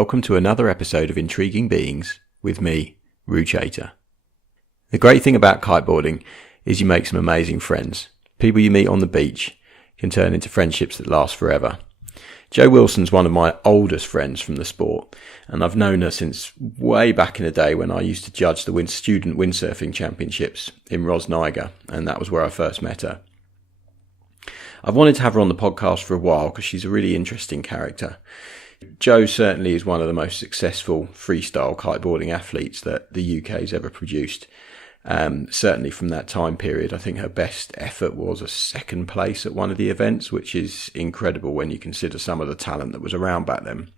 welcome to another episode of Intriguing Beings with me, Rhosneigr. The great thing about kiteboarding is you make some amazing friends. People you meet on the beach can turn into friendships that last forever. Jo Wilson's one of my oldest friends from the sport, and I've known her since way back in the day when I used to judge the Student Windsurfing Championships in Rhosneigr, and that was where I first met her. I've wanted to have her on the podcast for a while because she's a really interesting character. Jo certainly is one of the most successful freestyle kiteboarding athletes that the UK has ever produced. Certainly from that time period, I think her best effort was a second place at one of the events, which is incredible when you consider some of the talent that was around back then.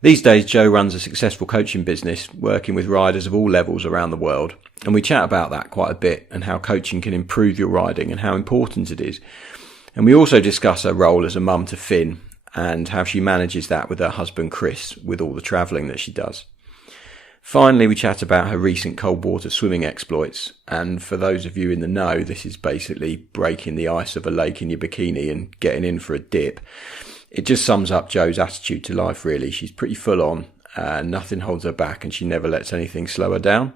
These days, Jo runs a successful coaching business, working with riders of all levels around the world. And we chat about that quite a bit and how coaching can improve your riding and how important it is. And we also discuss her role as a mum to Finn and how she manages that with her husband Chris with all the travelling that she does. Finally, we chat about her recent cold water swimming exploits, and for those of you in the know, this is basically breaking the ice of a lake in your bikini and getting in for a dip. It just sums up Jo's attitude to life, really. She's pretty full on, nothing holds her back, and she never lets anything slow her down.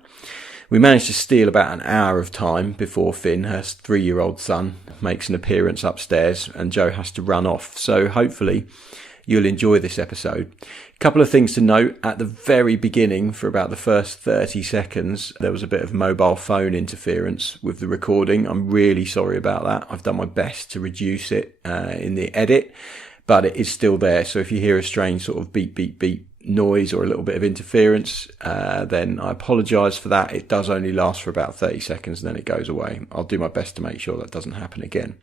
We managed to steal about an hour of time before Finn, her 3-year-old son, makes an appearance upstairs and Jo has to run off. So hopefully you'll enjoy this episode. A couple of things to note. At the very beginning, for about the first 30 seconds, there was a bit of mobile phone interference with the recording. I'm really sorry about that. I've done my best to reduce it in the edit, but it is still there. So if you hear a strange sort of beep, beep, beep noise or a little bit of interference, then I apologise for that. It does only last for about 30 seconds and then it goes away. I'll do my best to make sure that doesn't happen again.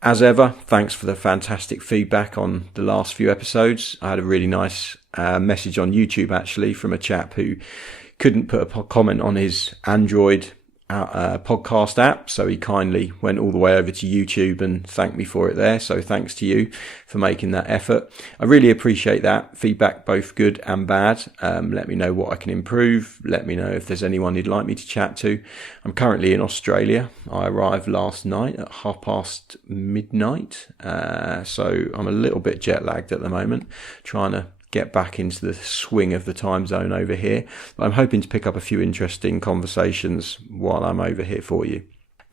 As ever, thanks for the fantastic feedback on the last few episodes. I had a really nice message on YouTube actually from a chap who couldn't put a comment on his Android podcast app, so he kindly went all the way over to YouTube and thanked me for it there. So thanks to you for making that effort. I really appreciate that feedback, both good and bad. Let me know what I can improve. Let me know if there's anyone you'd like me to chat to. I'm currently in Australia. I arrived last night at midnight, so I'm a little bit jet lagged at the moment, trying to get back into the swing of the time zone over here. But I'm hoping to pick up a few interesting conversations while I'm over here for you.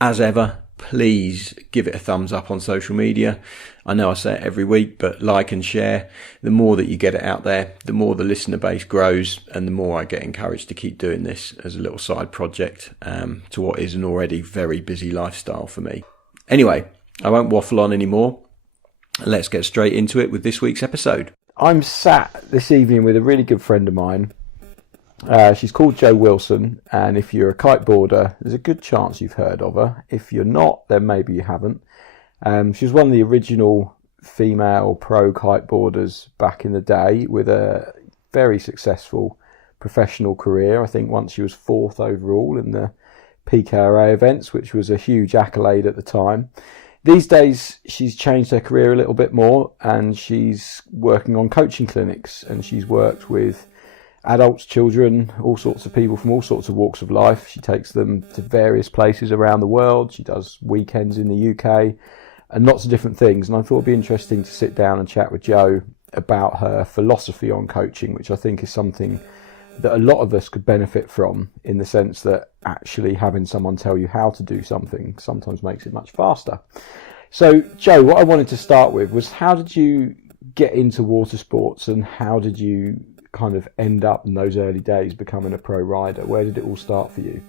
As ever, please give it a thumbs up on social media. I know I say it every week, but like and share. The more that you get it out there, the more the listener base grows and the more I get encouraged to keep doing this as a little side project to what is an already very busy lifestyle for me. Anyway, I won't waffle on anymore. Let's get straight into it with this week's episode. I'm sat this evening with a really good friend of mine. She's called Jo Wilson, and if you're a kiteboarder, there's a good chance you've heard of her. If you're not, then maybe you haven't. She was one of the original female pro kiteboarders back in the day with a very successful professional career. I think once she was 4th overall in the PKRA events, which was a huge accolade at the time. These days, she's changed her career a little bit more and she's working on coaching clinics, and she's worked with adults, children, all sorts of people from all sorts of walks of life. She takes them to various places around the world. She does weekends in the UK and lots of different things. And I thought it'd be interesting to sit down and chat with Jo about her philosophy on coaching, which I think is something that a lot of us could benefit from, in the sense that actually having someone tell you how to do something sometimes makes it much faster. So, Jo, what I wanted to start with was, how did you get into water sports and how did you kind of end up in those early days becoming a pro rider? Where did it all start for you?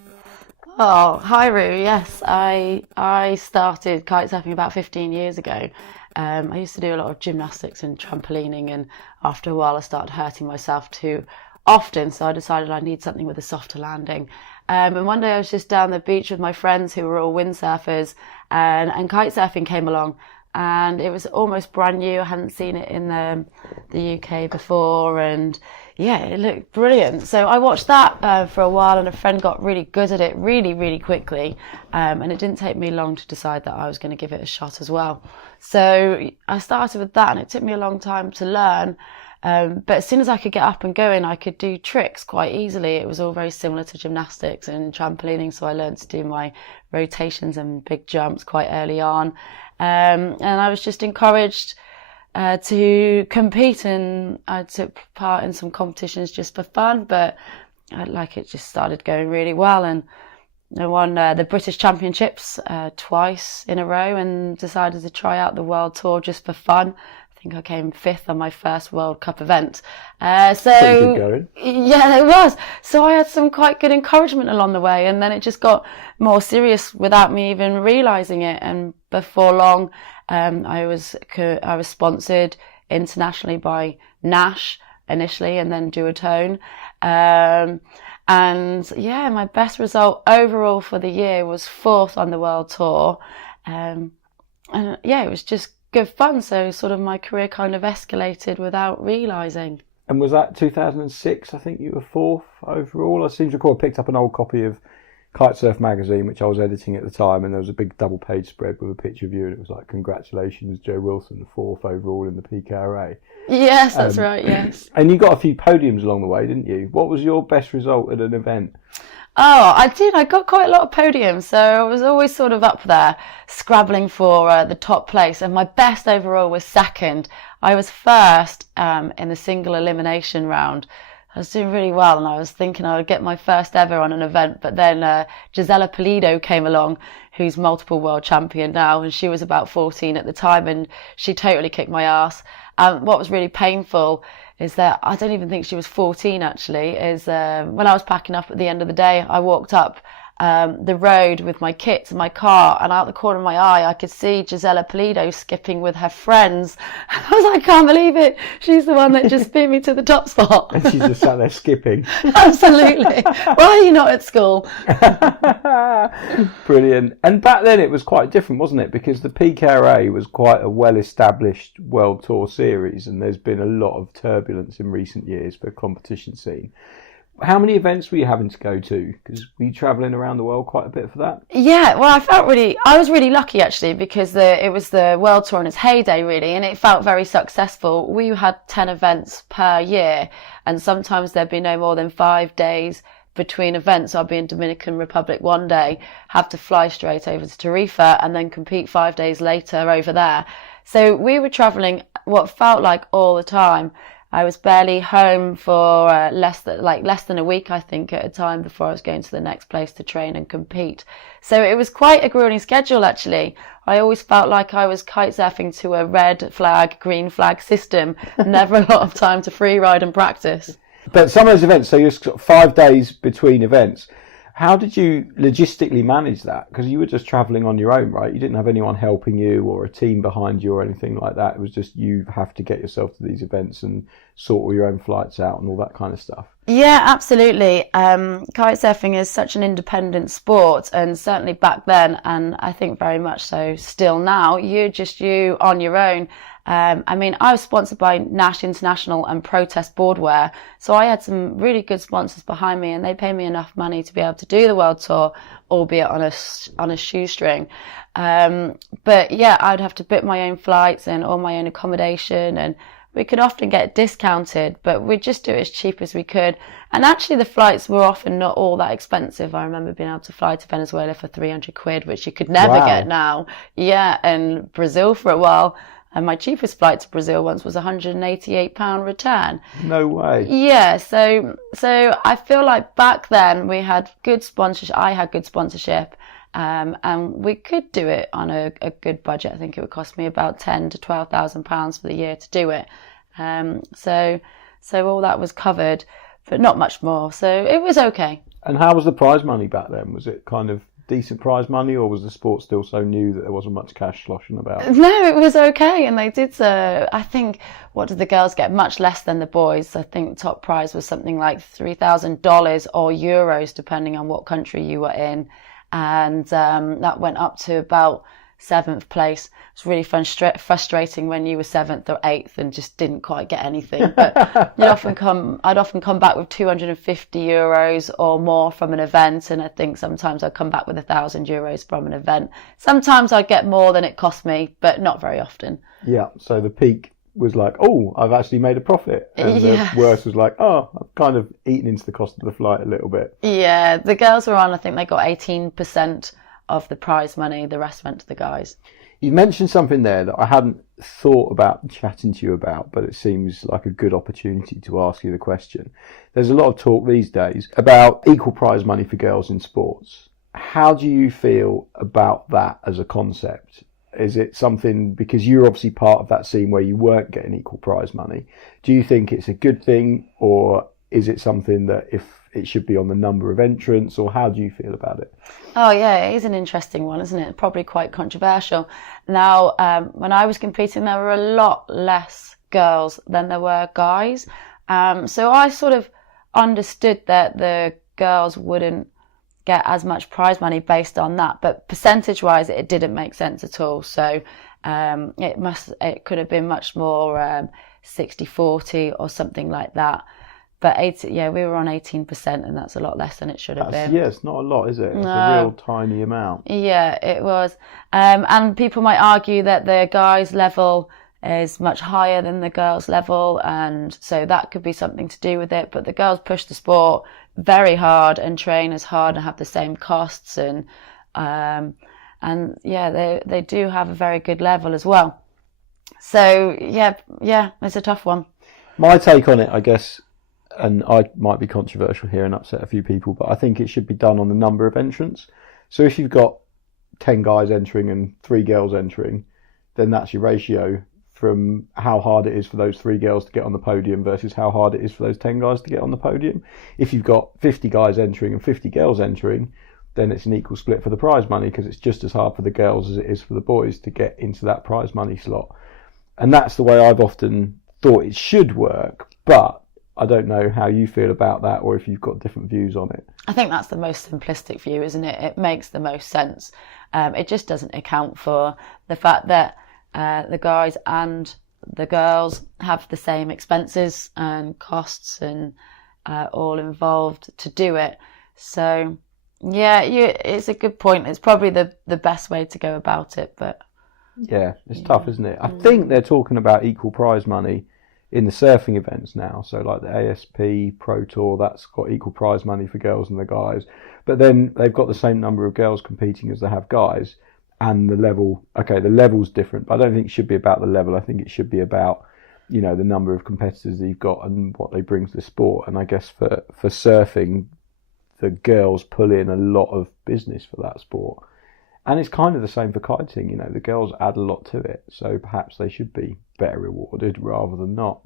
Oh, hi Roo. Yes, I started kitesurfing about 15 years ago. I used to do a lot of gymnastics and trampolining, and after a while I started hurting myself too often, so I decided I need something with a softer landing. And one day I was just down the beach with my friends who were all windsurfers, and kitesurfing came along, and it was almost brand new. I hadn't seen it in the UK before, and yeah, it looked brilliant. So I watched that for a while, and a friend got really good at it really quickly, and it didn't take me long to decide that I was going to give it a shot as well. So I started with that, and it took me a long time to learn. But as soon as I could get up and going, I could do tricks quite easily. It was all very similar to gymnastics and trampolining, so I learned to do my rotations and big jumps quite early on. And I was just encouraged to compete, and I took part in some competitions just for fun, but it just started going really well, and I won the British Championships twice in a row, and decided to try out the World Tour just for fun. I think I came 5th on my first World Cup event. Pretty good going. Yeah, it was. So I had some quite good encouragement along the way, and then it just got more serious without me even realising it. And before long, I was sponsored internationally by Nash initially, and then Duotone. And yeah, my best result overall for the year was 4th on the World Tour. And yeah, it was just good fun. So sort of my career kind of escalated without realising. And was that 2006? I think you were 4th overall. I seem to recall I picked up an old copy of Kitesurf magazine, which I was editing at the time, and there was a big double-page spread with a picture of you, and it was like, congratulations, Joe Wilson, 4th overall in the PKRA. Yes, that's right, yes. And you got a few podiums along the way, didn't you? What was your best result at an event? Oh, I did. I got quite a lot of podiums, so I was always sort of up there, scrabbling for the top place, and my best overall was 2nd. I was 1st in the single elimination round. I was doing really well, and I was thinking I would get my first ever on an event, but then Gisela Pulido came along, who's multiple world champion now, and she was about 14 at the time, and she totally kicked my ass. What was really painful is that I don't even think she was 14 actually, is when I was packing up at the end of the day, I walked up the road with my kit and my car, and out the corner of my eye I could see Gisela Pulido skipping with her friends. I was like, I can't believe it, she's the one that just beat me to the top spot. And she's just sat there skipping. Absolutely. Why are you not at school? Brilliant. And back then it was quite different, wasn't it? Because the PKRA was quite a well-established World Tour series, and there's been a lot of turbulence in recent years for the competition scene. How many events were you having to go to? Because were you travelling around the world quite a bit for that? Yeah, well, I was really lucky actually, because it was the World Tour in its heyday really, and it felt very successful. We had 10 events per year, and sometimes there'd be no more than 5 days between events. I'd be in Dominican Republic one day, have to fly straight over to Tarifa, and then compete 5 days later over there. So we were travelling what felt like all the time. I was barely home for less than a week, I think, at a time before I was going to the next place to train and compete. So it was quite a grueling schedule, actually. I always felt like I was kitesurfing to a red flag, green flag system. Never a lot of time to free ride and practice. But some of those events, so you're sort of 5 days between events. How did you logistically manage that? Because you were just travelling on your own, right? You didn't have anyone helping you or a team behind you or anything like that. It was just you have to get yourself to these events and sort all your own flights out and all that kind of stuff. Yeah, absolutely. Kitesurfing is such an independent sport, and certainly back then, and I think very much so still now, you on your own. I mean, I was sponsored by Nash International and Protest Boardwear, so I had some really good sponsors behind me, and they paid me enough money to be able to do the World Tour, albeit on a shoestring. But yeah, I'd have to book my own flights and all my own accommodation, and we could often get discounted, but we'd just do it as cheap as we could. And actually the flights were often not all that expensive. I remember being able to fly to Venezuela for 300 quid, which you could never get now. Yeah, and Brazil for a while. And my cheapest flight to Brazil once was £188 return. No way. Yeah, so I feel like back then we had good sponsorship. I had good sponsorship, and we could do it on a good budget. I think it would cost me about £10,000 to £12,000 for the year to do it. So all that was covered, but not much more. So it was okay. And how was the prize money back then? Was it kind of decent prize money, or was the sport still so new that there wasn't much cash sloshing about? No, it was okay, and they did I think, what did the girls get? Much less than the boys. I think top prize was something like $3,000 or euros, depending on what country you were in, and that went up to about 7th place. It was really frustrating when you were 7th or 8th and just didn't quite get anything. But I'd often come back with €250 or more from an event, and I think sometimes I'd come back with €1,000 from an event. Sometimes I'd get more than it cost me, but not very often. Yeah, so the peak was like, oh, I've actually made a profit. And the worst was like, oh, I've kind of eaten into the cost of the flight a little bit. Yeah, the girls were on, I think they got 18% of the prize money, the rest went to the guys. You mentioned something there that I hadn't thought about chatting to you about, but it seems like a good opportunity to ask you the question. There's a lot of talk these days about equal prize money for girls in sports. How do you feel about that as a concept? Is it something, because you're obviously part of that scene where you weren't getting equal prize money, do you think it's a good thing, or is it something that if it should be on the number of entrants, or how do you feel about it? Oh yeah, it is an interesting one, isn't it? Probably quite controversial. Now, when I was competing, there were a lot less girls than there were guys. So I sort of understood that the girls wouldn't get as much prize money based on that, but percentage-wise, it didn't make sense at all. So it could have been much more 60-40 or something like that. But we were on 18%, and that's a lot less than it should have been. Yeah, it's not a lot, is it? It's No. a real tiny amount. Yeah, it was. And people might argue that the guys' level is much higher than the girls' level, and so that could be something to do with it. But the girls push the sport very hard and train as hard and have the same costs, and they do have a very good level as well. So yeah, it's a tough one. My take on it, I guess, and I might be controversial here and upset a few people, but I think it should be done on the number of entrants. So if you've got 10 guys entering and 3 girls entering, then that's your ratio from how hard it is for those 3 girls to get on the podium versus how hard it is for those 10 guys to get on the podium. If you've got 50 guys entering and 50 girls entering, then it's an equal split for the prize money, because it's just as hard for the girls as it is for the boys to get into that prize money slot. And that's the way I've often thought it should work, but I don't know how you feel about that, or if you've got different views on it. I think that's the most simplistic view, isn't it? It makes the most sense. It just doesn't account for the fact that the guys and the girls have the same expenses and costs and all involved to do it. So yeah, it's a good point. It's probably the best way to go about it, but yeah, it's tough, isn't it? I think they're talking about equal prize money in the surfing events now. So like the ASP Pro Tour, that's got equal prize money for girls and the guys, but then they've got the same number of girls competing as they have guys, and the level's different, but I don't think it should be about the level. I think it should be about, the number of competitors that you've got and what they bring to the sport. And I guess for surfing, the girls pull in a lot of business for that sport, and it's kind of the same for kiting. The girls add a lot to it, so perhaps they should be better rewarded rather than not.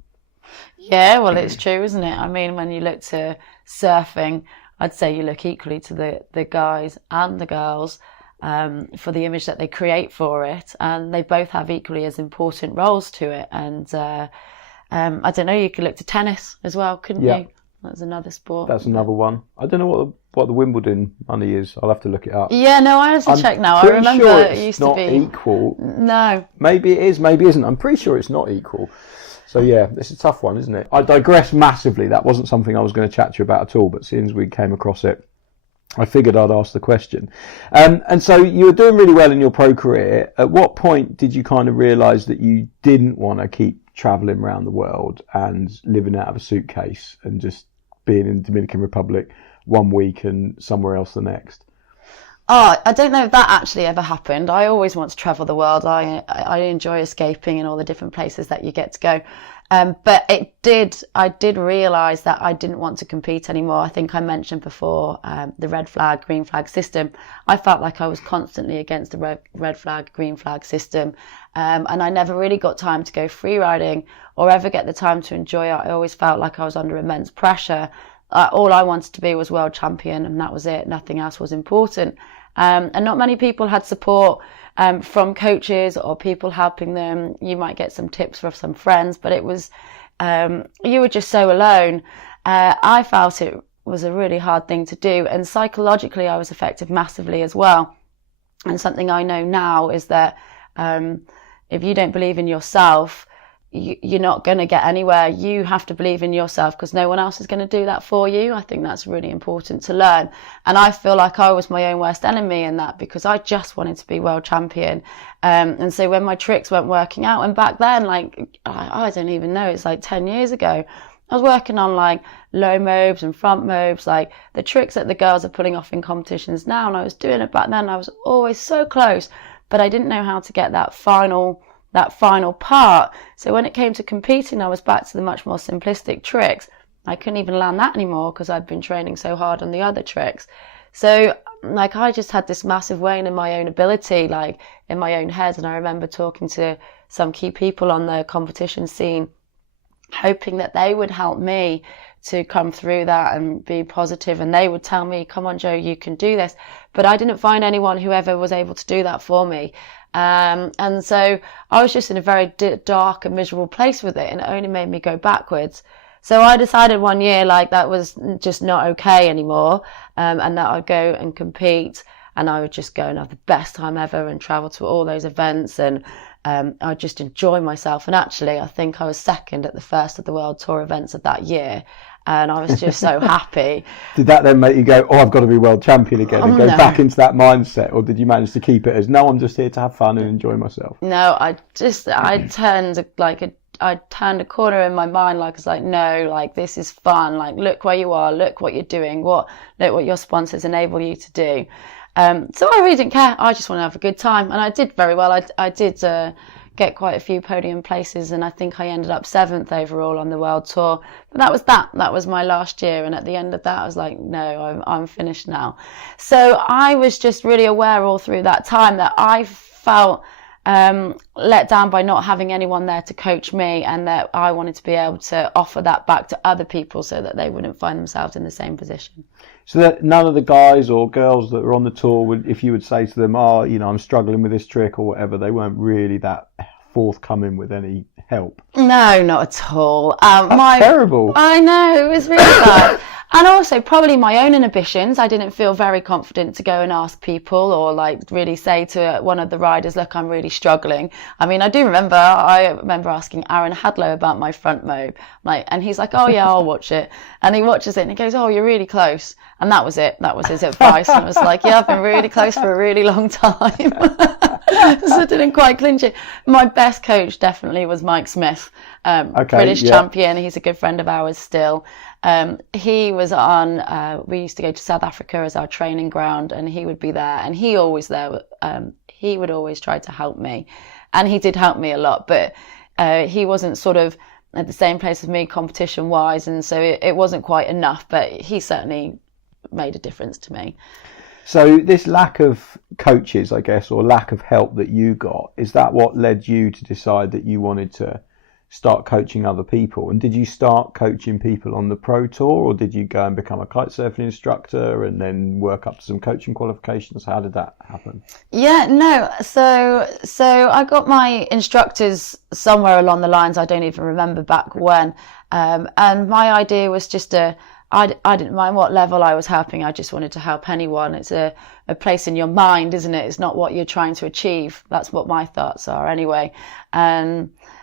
Yeah, well, it's true, isn't it? I mean, when you look to surfing, I'd say you look equally to the guys and the girls for the image that they create for it, and they both have equally as important roles to it. And I don't know, you could look to tennis as well, couldn't you? That's another sport. That's another one. I don't know what the Wimbledon money is. I'll have to look it up. Yeah, no, I have to check now. I remember sure it used to be equal. No. Maybe it is, maybe it isn't. I'm pretty sure it's not equal. So yeah, it's a tough one, isn't it? I digress massively. That wasn't something I was going to chat to you about at all, but since we came across it, I figured I'd ask the question. And so you were doing really well in your pro career. At what point did you kind of realise that you didn't want to keep travelling around the world and living out of a suitcase and just being in the Dominican Republic one week and somewhere else the next? Oh, I don't know if that actually ever happened. I always want to travel the world. I enjoy escaping in all the different places that you get to go. But I did realise that I didn't want to compete anymore. I think I mentioned before the red flag, green flag system. I felt like I was constantly against the red flag, green flag system. And I never really got time to go free riding or ever get the time to enjoy it. I always felt like I was under immense pressure. All I wanted to be was world champion, and that was it. Nothing else was important. And not many people had support from coaches or people helping them. You might get some tips from some friends, but it was, you were just so alone. I felt it was a really hard thing to do, and psychologically I was affected massively as well. And something I know now is that if you don't believe in yourself, you're not going to get anywhere. You have to believe in yourself, because no one else is going to do that for you. I think that's really important to learn. And I feel like I was my own worst enemy in that, because I just wanted to be world champion. And so when my tricks weren't working out, and back then, like, I don't even know, it's like 10 years ago, I was working on like low mobs and front mobs, like the tricks that the girls are putting off in competitions now. And I was doing it back then. I was always so close but I didn't know how to get that final part. So when it came to competing, I was back to the much more simplistic tricks. I couldn't even land that anymore because I'd been training so hard on the other tricks. So like I just had this massive wane in my own ability, like in my own head. And I remember talking to some key people on the competition scene, hoping that they would help me to come through that and be positive. And they would tell me, come on, Jo, you can do this. But I didn't find anyone who ever was able to do that for me. And so I was just in a very dark and miserable place with it, and it only made me go backwards. So I decided one year, like, that was just not okay anymore, and that I'd go and compete, and I would just go and have the best time ever and travel to all those events, and I'd just enjoy myself. And actually, I think I was second at the first of the World Tour events of that year, and I was just so happy. Did that then make you go, oh, I've got to be world champion again, and go back into that mindset? Or did you manage to keep it as, no, I'm just here to have fun and enjoy myself? No, I turned a corner in my mind. Like, I was like, no, like, this is fun. Like, look where you are, look what you're doing, look what your sponsors enable you to do. So I really didn't care. I just want to have a good time. And I did very well. I did get quite a few podium places, and I think I ended up 7th overall on the World Tour. But that was my last year, and at the end of that I was like, no, I'm finished now. So I was just really aware all through that time that I felt let down by not having anyone there to coach me, and that I wanted to be able to offer that back to other people so that they wouldn't find themselves in the same position. So that none of the guys or girls that were on the tour would, if you would say to them, oh, you know, I'm struggling with this trick or whatever, they weren't really that forthcoming with any help? No, not at all. That's terrible. I know, it was really bad. And also probably my own inhibitions. I didn't feel very confident to go and ask people, or like really say to one of the riders, look, I'm really struggling. I mean, I remember asking Aaron Hadlow about my front mobe, and he's like, oh yeah, I'll watch it. And he watches it and he goes, oh, you're really close. And that was it. That was his advice. And I was like, yeah, I've been really close for a really long time. So I didn't quite clinch it. My best coach definitely was Mike Smith, British champion. He's a good friend of ours still. He was on, we used to go to South Africa as our training ground, and he would be there, and he would always try to help me, and he did help me a lot, but he wasn't sort of at the same place as me competition wise, and so it wasn't quite enough, but he certainly made a difference to me. So this lack of coaches, I guess, or lack of help that you got, is that what led you to decide that you wanted to start coaching other people? And did you start coaching people on the pro tour, or did you go and become a kitesurfing instructor and then work up to some coaching qualifications? How did that happen? Yeah, no. So I got my instructors somewhere along the lines. I don't even remember back when. And my idea was just I didn't mind what level I was helping. I just wanted to help anyone. It's a place in your mind, isn't it? It's not what you're trying to achieve. That's what my thoughts are anyway.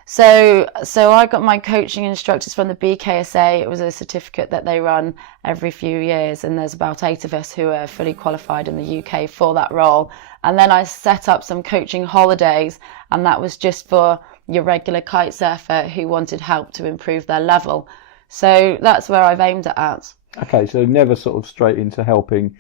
So I got my coaching instructors from the BKSA. It was a certificate that they run every few years, and there's about 8 of us who are fully qualified in the UK for that role. And then I set up some coaching holidays, and that was just for your regular kite surfer who wanted help to improve their level. So that's where I've aimed it at. Okay, so never sort of straight into helping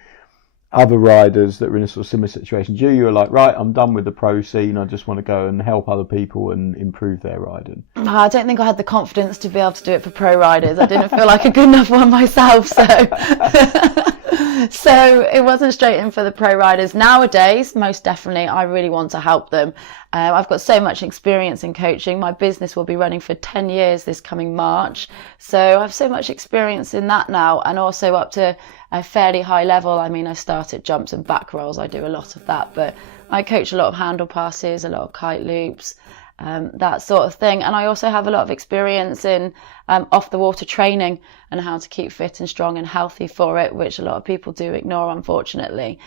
other riders that were in a sort of similar situation. You were like, right, I'm done with the pro scene. I just want to go and help other people and improve their riding. I don't think I had the confidence to be able to do it for pro riders. I didn't feel like a good enough one myself, so it wasn't straight in for the pro riders. Nowadays, most definitely, I really want to help them. I've got so much experience in coaching. My business will be running for 10 years this coming March. So I have so much experience in that now, and also up to a fairly high level. I mean, I start at jumps and back rolls. I do a lot of that, but I coach a lot of handle passes, a lot of kite loops, that sort of thing. And I also have a lot of experience in off the water training and how to keep fit and strong and healthy for it, which a lot of people do ignore, unfortunately.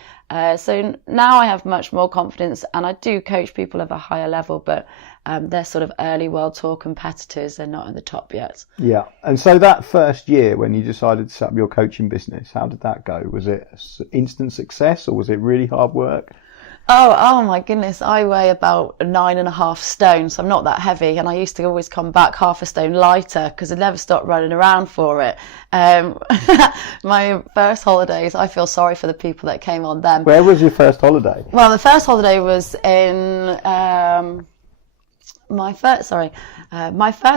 So now I have much more confidence, and I do coach people of a higher level, but they're sort of early World Tour competitors. They're not at the top yet. Yeah. And so that first year when you decided to set up your coaching business, how did that go? Was it instant success, or was it really hard work? Oh my goodness, I weigh about 9.5 stone, so I'm not that heavy, and I used to always come back half a stone lighter because I never stopped running around for it. My first holidays, I feel sorry for the people that came on them. Where was your first holiday? Well, the first holiday was in my first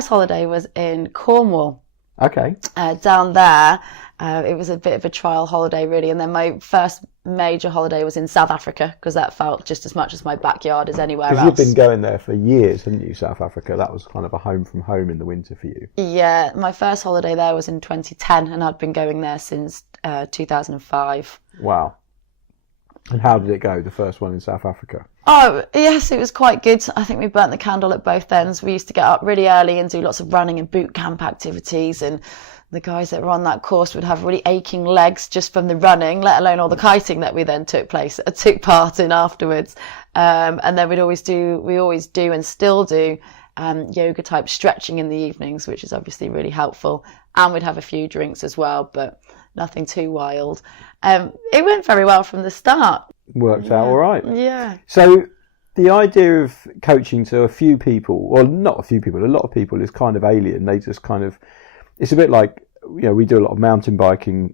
holiday was in Cornwall. Okay. Down there, it was a bit of a trial holiday, really. And then my first major holiday was in South Africa, because that felt just as much as my backyard as anywhere else. Because you've been going there for years, haven't you, South Africa? That was kind of a home from home in the winter for you. Yeah, my first holiday there was in 2010, and I'd been going there since 2005. Wow. And how did it go, the first one in South Africa? Oh, yes, it was quite good. I think we burnt the candle at both ends. We used to get up really early and do lots of running and boot camp activities, and the guys that were on that course would have really aching legs just from the running, let alone all the kiting that we then took part in afterwards. And then we always do and still do yoga type stretching in the evenings, which is obviously really helpful. And we'd have a few drinks as well, but nothing too wild. It went very well from the start. Worked out all right. Yeah. So the idea of coaching to a few people, well, not a few people, a lot of people, is kind of alien. They just kind of, it's a bit like, we do a lot of mountain biking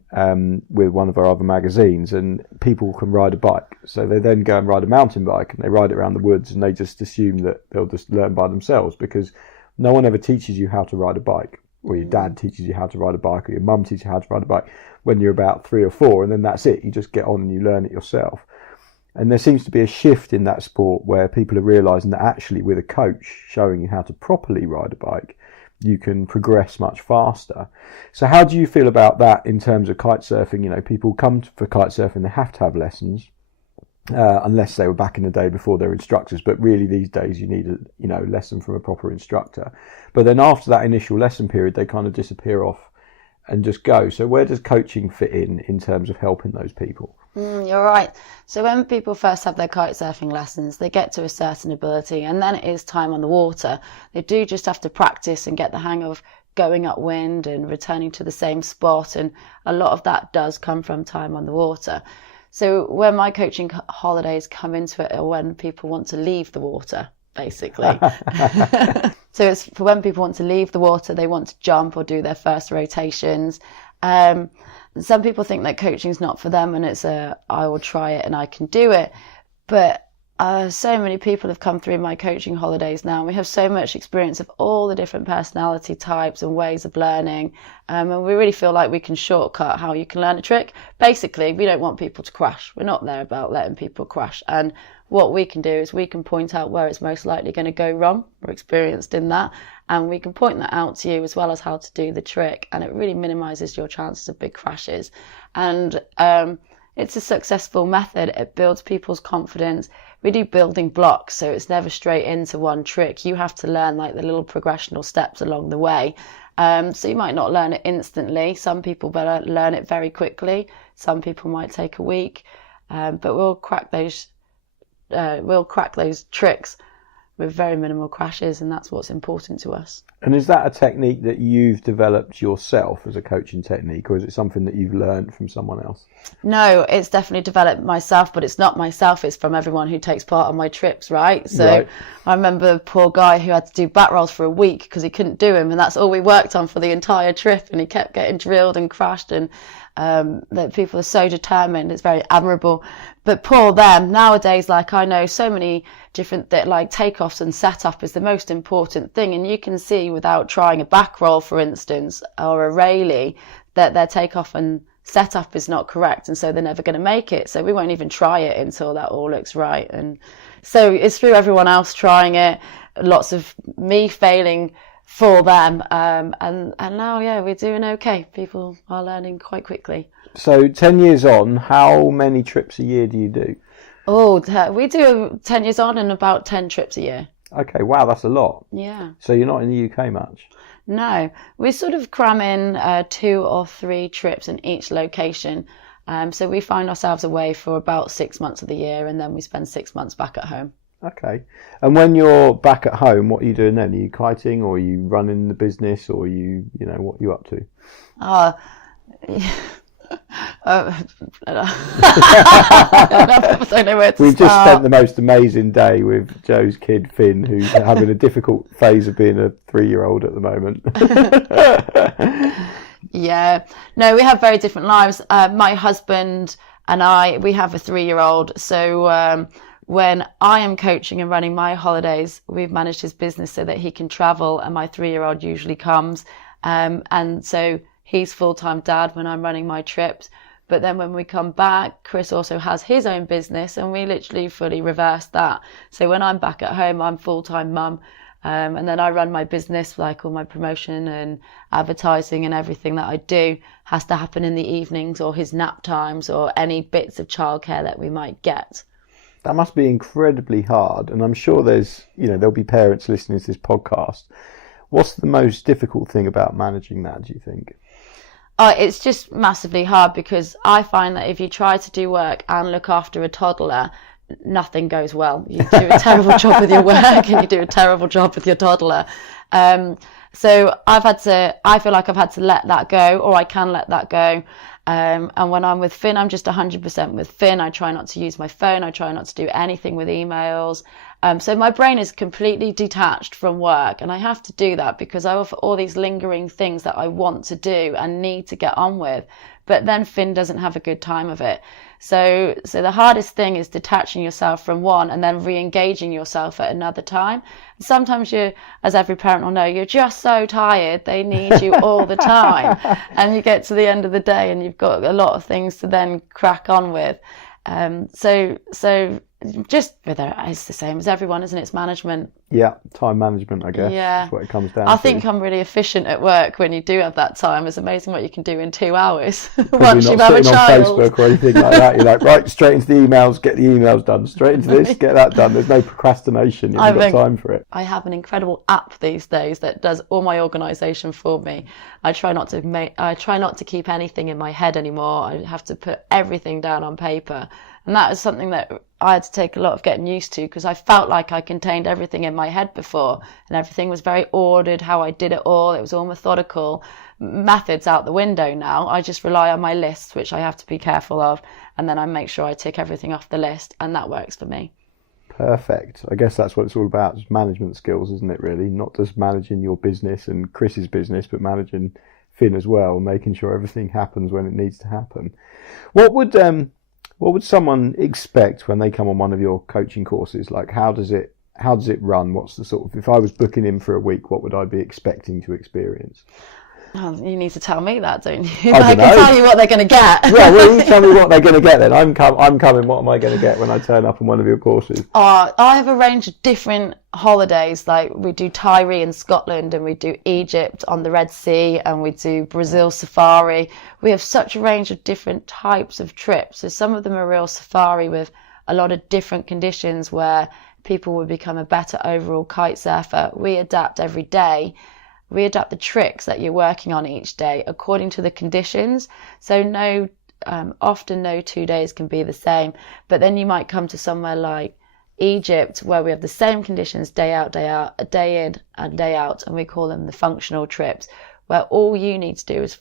with one of our other magazines, and people can ride a bike. So they then go and ride a mountain bike, and they ride it around the woods, and they just assume that they'll just learn by themselves, because no one ever teaches you how to ride a bike. Or your dad teaches you how to ride a bike, or your mum teaches you how to ride a bike when you're about 3 or 4, and then that's it. You just get on and you learn it yourself. And there seems to be a shift in that sport where people are realising that actually with a coach showing you how to properly ride a bike, you can progress much faster. So how do you feel about that in terms of kite surfing? People come for kite surfing, they have to have lessons, unless they were back in the day before they were instructors. But really these days you need a lesson from a proper instructor. But then after that initial lesson period, they kind of disappear off and just go. So where does coaching fit in terms of helping those people? You're right. So when people first have their kite surfing lessons, they get to a certain ability, and then it is time on the water. They do just have to practice and get the hang of going upwind and returning to the same spot, and a lot of that does come from time on the water. So when my coaching holidays come into it, are when people want to leave the water, basically. So it's for when people want to leave the water, they want to jump or do their first rotations. Some people think that coaching is not for them, and it's I will try it and I can do it. But so many people have come through my coaching holidays now, and we have so much experience of all the different personality types and ways of learning. And we really feel like we can shortcut how you can learn a trick. Basically, we don't want people to crash. We're not there about letting people crash. And what we can do is we can point out where it's most likely going to go wrong. We're experienced in that. And we can point that out to you, as well as how to do the trick. And it really minimises your chances of big crashes. And it's a successful method. It builds people's confidence. We do building blocks, so it's never straight into one trick. You have to learn like the little progressional steps along the way. So you might not learn it instantly. Some people better learn it very quickly. Some people might take a week. But we'll crack those tricks with very minimal crashes, and that's what's important to us. And is that a technique that you've developed yourself as a coaching technique, or is it something that you've learned from someone else? No, it's definitely developed myself, but it's not myself, it's from everyone who takes part on my trips, right? So right. I remember a poor guy who had to do back rolls for a week because he couldn't do them, and that's all we worked on for the entire trip, and he kept getting drilled and crashed, and that people are so determined. It's very admirable. But poor them. Nowadays, like, I know so many different like takeoffs and setup is the most important thing, and you can see without trying a back roll, for instance, or a rayleigh, that their takeoff and setup is not correct, and so they're never going to make it. So we won't even try it until that all looks right. And so it's through everyone else trying it, lots of me failing for them, and now, yeah, we're doing okay. People are learning quite quickly. So 10 years on, how many trips a year do you do? We do 10 years on and about 10 trips a year. Okay, wow, that's a lot. Yeah. So you're not in the UK much? No, we sort of cram in 2 or 3 trips in each location. So we find ourselves away for about 6 months of the year, and then we spend 6 months back at home. Okay. And when you're back at home, what are you doing then? Are you kiting, or are you running the business, or what are you up to? I don't know where to We've just start. spent the most amazing day with Joe's kid Finn, who's having a difficult phase of being a 3-year-old at the moment. Yeah, no, we have very different lives. My husband and I, we have a 3-year-old. So when I am coaching and running my holidays, we've managed his business so that he can travel, and my 3-year-old usually comes. And so he's full-time dad when I'm running my trips. But then when we come back, Chris also has his own business, and we literally fully reverse that. So when I'm back at home, I'm full-time mum. And then I run my business, like all my promotion and advertising and everything that I do has to happen in the evenings or his nap times or any bits of childcare that we might get. That must be incredibly hard. And I'm sure there'll be parents listening to this podcast. What's the most difficult thing about managing that, do you think? It's just massively hard, because I find that if you try to do work and look after a toddler, nothing goes well. You do a terrible job with your work and you do a terrible job with your toddler. So I feel like I've had to let that go, or I can let that go. And when I'm with Finn, I'm just 100% with Finn. I try not to use my phone. I try not to do anything with emails. So my brain is completely detached from work, and I have to do that because I have all these lingering things that I want to do and need to get on with. But then Finn doesn't have a good time of it. So the hardest thing is detaching yourself from one and then re-engaging yourself at another time. Sometimes as every parent will know, you're just so tired, they need you all the time. And you get to the end of the day and you've got a lot of things to then crack on with. So just with it, it's the same as everyone, isn't it? It's management. Yeah, time management, I guess. Yeah. That's what it comes down to. I think I'm really efficient at work when you do have that time. It's amazing what you can do in 2 hours once You're you've not had a sitting on child. Facebook or anything like that. You're like, right, straight into the emails, get the emails done. Straight into this, get that done. There's no procrastination. You've got time for it. I have an incredible app these days that does all my organisation for me. I try not to keep anything in my head anymore. I have to put everything down on paper. And that is something that I had to take a lot of getting used to, because I felt like I contained everything in my head before and everything was very ordered, how I did it all. It was all methodical. Methods out the window now. I just rely on my list, which I have to be careful of. And then I make sure I tick everything off the list, and that works for me. Perfect. I guess that's what it's all about, is management skills, isn't it, really? Not just managing your business and Chris's business, but managing Finn as well, making sure everything happens when it needs to happen. What would someone expect when they come on one of your coaching courses? Like, how does it run? What's the sort of, if I was booking in for a week, what would I be expecting to experience? Oh, you need to tell me that, don't you? I can tell you what they're going to get. Yeah, well, you tell me what they're going to get then. I'm coming. What am I going to get when I turn up on one of your courses? I have a range of different holidays. Like, we do Tyree in Scotland, and we do Egypt on the Red Sea, and we do Brazil safari. We have such a range of different types of trips. So some of them are real safari with a lot of different conditions where people would become a better overall kite surfer. We adapt every day. We adapt the tricks that you're working on each day according to the conditions. So often no 2 days can be the same. But then you might come to somewhere like Egypt, where we have the same conditions day out, day in and day out, and we call them the functional trips, where all you need to do is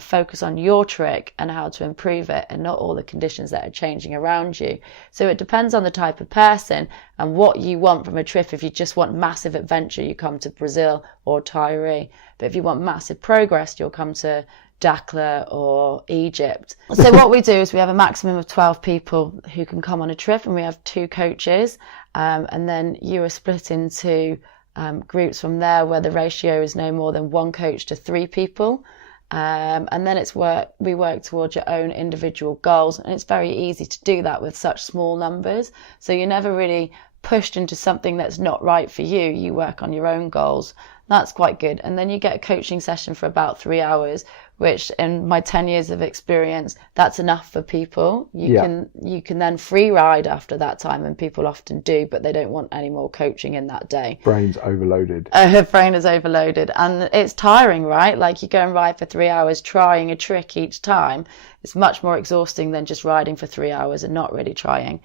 focus on your trick and how to improve it, and not all the conditions that are changing around you. So it depends on the type of person and what you want from a trip. If you just want massive adventure, you come to Brazil or Tyree. But if you want massive progress, you'll come to Dakar or Egypt. So what we do is we have a maximum of 12 people who can come on a trip, and we have 2 coaches, and then you are split into groups from there, where the ratio is no more than 1 coach to 3 people. And then we work towards your own individual goals, and it's very easy to do that with such small numbers. So you're never really pushed into something that's not right for you. You work on your own goals. That's quite good. And then you get a coaching session for about 3 hours, which in my 10 years of experience, that's enough for people. You can then free ride after that time, and people often do, but they don't want any more coaching in that day. Brain's overloaded. Her brain is overloaded, and it's tiring, right? Like, you go and ride for 3 hours trying a trick each time. It's much more exhausting than just riding for 3 hours and not really trying.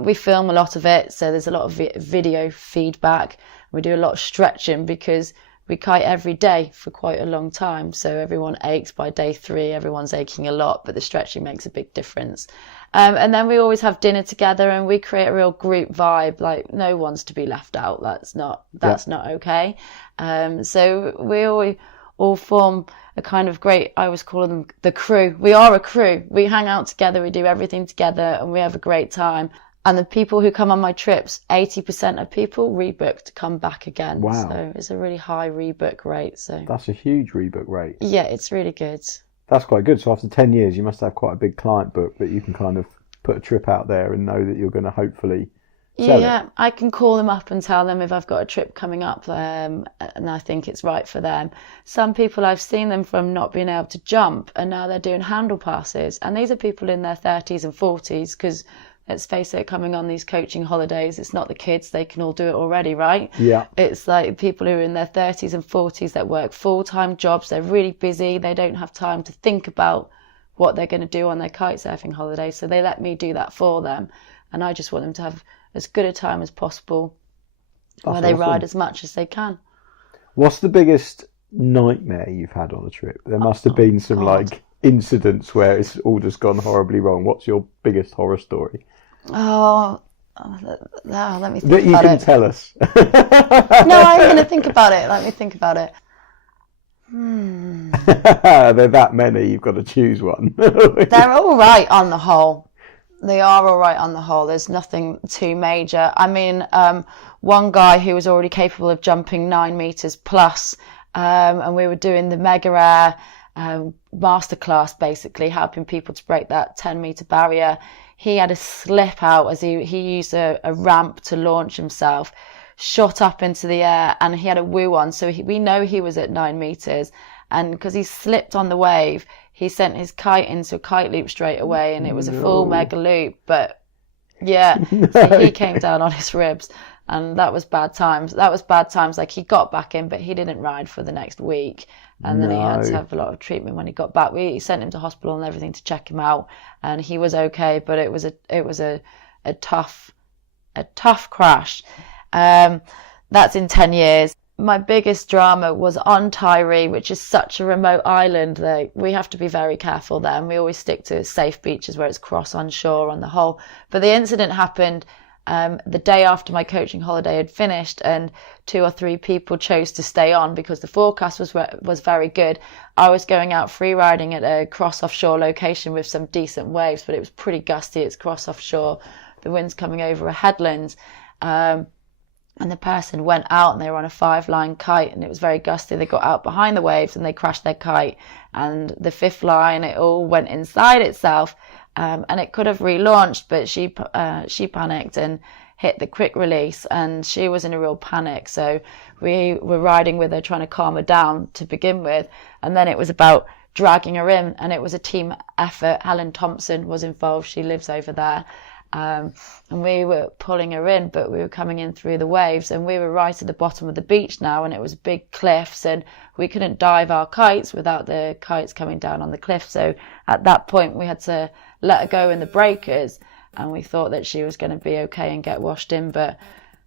We film a lot of it, so there's a lot of video feedback. We do a lot of stretching, because we kite every day for quite a long time. So everyone aches by day 3, everyone's aching a lot, but the stretching makes a big difference. And then we always have dinner together, and we create a real group vibe. Like, no one's to be left out. That's not okay. So we all form a kind of great, I always call them the crew. We are a crew. We hang out together, we do everything together, and we have a great time. And the people who come on my trips, 80% of people rebook to come back again. Wow. So it's a really high rebook rate. So that's a huge rebook rate. Yeah, it's really good. That's quite good. So after 10 years, you must have quite a big client book that you can kind of put a trip out there and know that you're going to hopefully sell it. I can call them up and tell them if I've got a trip coming up and I think it's right for them. Some people, I've seen them from not being able to jump, and now they're doing handle passes. And these are people in their 30s and 40s, because let's face it, coming on these coaching holidays, it's not the kids, they can all do it already, right? Yeah. It's like people who are in their 30s and 40s that work full-time jobs, they're really busy, they don't have time to think about what they're going to do on their kite surfing holiday, so they let me do that for them. And I just want them to have as good a time as possible where they ride as much as they can. What's the biggest nightmare you've had on a trip? There must have been some like incidents where it's all just gone horribly wrong. What's your biggest horror story? Let me think that you about can it. tell us. No, I'm going to think about it. Let me think about it. There are that many, you've got to choose one. They're all right on the whole. They are all right on the whole. There's nothing too major. I mean, one guy who was already capable of jumping 9 meters plus, and we were doing the mega air masterclass, basically helping people to break that 10-meter barrier. He had a slip out as he used a ramp to launch himself, shot up into the air, and he had a woo on. So we know he was at 9 meters. And because he slipped on the wave, he sent his kite into a kite loop straight away, and it was a full mega loop. But yeah, so he came down on his ribs, and that was bad times. Like, he got back in, but he didn't ride for the next week. And then he had to have a lot of treatment when he got back. We sent him to hospital and everything to check him out, and he was okay. But it was a tough crash. That's in 10 years. My biggest drama was on Tyree, which is such a remote island. We have to be very careful there, and we always stick to safe beaches where it's cross on shore on the whole. But the incident happened the day after my coaching holiday had finished, and 2 or 3 people chose to stay on because the forecast was very good. I was going out free riding at a cross offshore location with some decent waves, but it was pretty gusty. It's cross offshore. The wind's coming over a headland. And the person went out, and they were on a 5-line kite, and it was very gusty. They got out behind the waves and they crashed their kite, and the 5th line, it all went inside itself. And it could have relaunched, but she panicked and hit the quick release, and she was in a real panic. So we were riding with her, trying to calm her down to begin with, and then it was about dragging her in, and it was a team effort. Helen Thompson was involved. She lives over there. And we were pulling her in, but we were coming in through the waves, and we were right at the bottom of the beach now, and it was big cliffs, and we couldn't dive our kites without the kites coming down on the cliff. So at that point we had to let her go in the breakers, and we thought that she was going to be okay and get washed in, but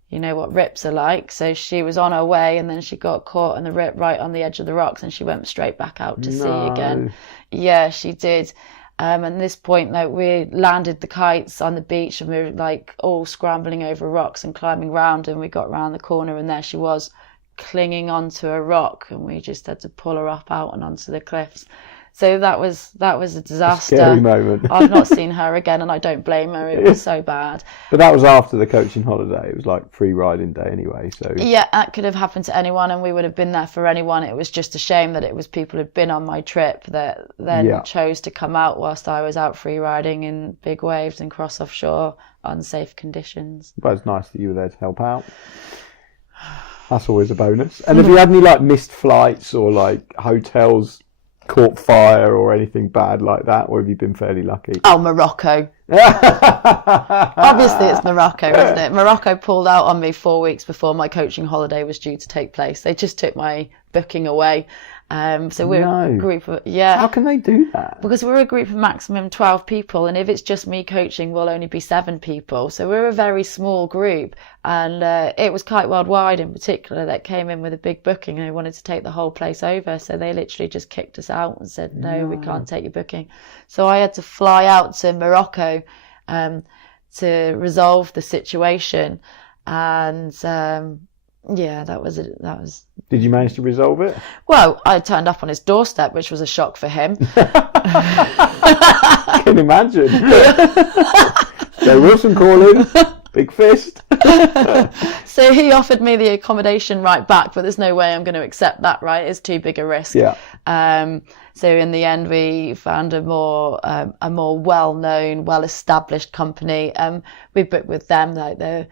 you know what rips are like. So she was on her way, and then she got caught in the rip right on the edge of the rocks, and she went straight back out to sea again. Yeah, she did. And at this point, like, we landed the kites on the beach, and we were like all scrambling over rocks and climbing round, and we got round the corner, and there she was clinging onto a rock, and we just had to pull her up out and onto the cliffs. So that was a disaster. A scary moment. I've not seen her again, and I don't blame her. It was so bad. But that was after the coaching holiday. It was like free riding day anyway. So yeah, that could have happened to anyone, and we would have been there for anyone. It was just a shame that it was people who'd been on my trip that then chose to come out whilst I was out free riding in big waves and cross offshore, unsafe conditions. But it's nice that you were there to help out. That's always a bonus. And have you had any like missed flights or like hotels caught fire or anything bad like that, or have you been fairly lucky? Oh, Morocco. Obviously it's Morocco, isn't it? Morocco pulled out on me 4 weeks before my coaching holiday was due to take place. They just took my booking away. So we're a group of, How can they do that? Because we're a group of maximum 12 people, and if it's just me coaching, we'll only be 7 people. So we're a very small group, and it was Kite Worldwide in particular that came in with a big booking, and they wanted to take the whole place over. So they literally just kicked us out and said, no, we can't take your booking. So I had to fly out to Morocco to resolve the situation, and that was it. Did you manage to resolve it? Well, I turned up on his doorstep, which was a shock for him. I can imagine. Joe Wilson calling, big fist. So he offered me the accommodation right back, but there's no way I'm going to accept that, right? It's too big a risk. Yeah. So in the end, we found a more well-known, well-established company. We booked with them. Like, the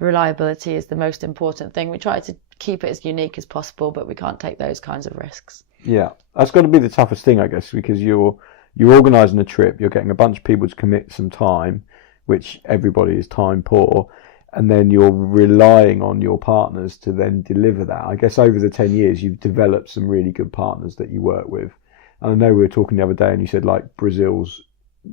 reliability is the most important thing. We try to keep it as unique as possible, but we can't take those kinds of risks. Yeah, that's got to be the toughest thing, I guess, because you're organising a trip, you're getting a bunch of people to commit some time, which everybody is time poor, and then you're relying on your partners to then deliver that. I guess over the 10 years, you've developed some really good partners that you work with. And I know we were talking the other day, and you said, like, Brazil's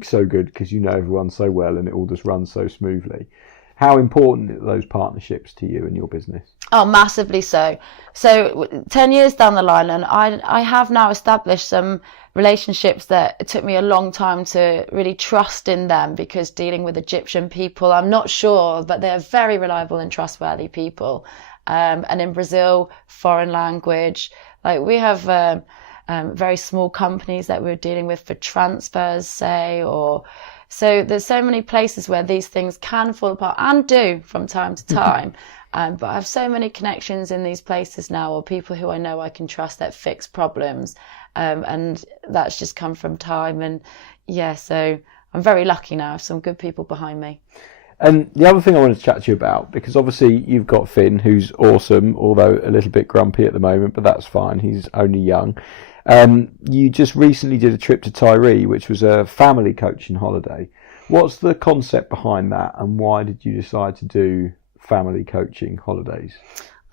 so good because you know everyone so well and it all just runs so smoothly. How important are those partnerships to you and your business? Oh, massively so. So 10 years down the line, and I have now established some relationships that it took me a long time to really trust in them, because dealing with Egyptian people, I'm not sure, but they're very reliable and trustworthy people. And in Brazil, foreign language, like we have very small companies that we're dealing with for transfers, say, or... So there's so many places where these things can fall apart, and do from time to time. But I have so many connections in these places now, or people who I know I can trust that fix problems. And that's just come from time. And so I'm very lucky now. I have some good people behind me. And the other thing I wanted to chat to you about, because obviously you've got Finn, who's awesome, although a little bit grumpy at the moment, but that's fine. He's only young. You just recently did a trip to Tyree, which was a family coaching holiday. What's the concept behind that, and why did you decide to do family coaching holidays?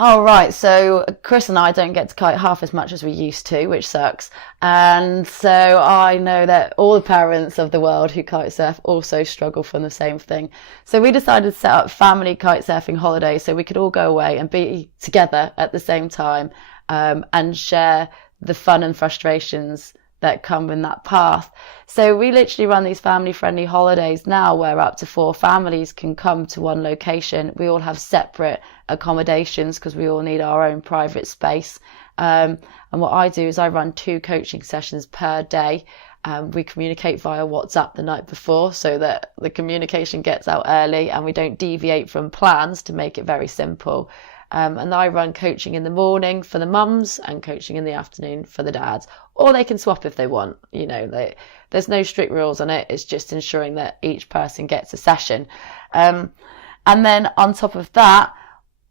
Oh, right. So Chris and I don't get to kite half as much as we used to, which sucks. And so I know that all the parents of the world who kite surf also struggle from the same thing. So we decided to set up family kite surfing holidays so we could all go away and be together at the same time, and share the fun and frustrations that come in that path. So we literally run these family-friendly holidays now where up to 4 families can come to one location. We all have separate accommodations because we all need our own private space. And what I do is I run 2 coaching sessions per day. We communicate via WhatsApp the night before so that the communication gets out early and we don't deviate from plans, to make it very simple. And I run coaching in the morning for the mums and coaching in the afternoon for the dads, or they can swap if they want. You know, there's no strict rules on it. It's just ensuring that each person gets a session. And then on top of that,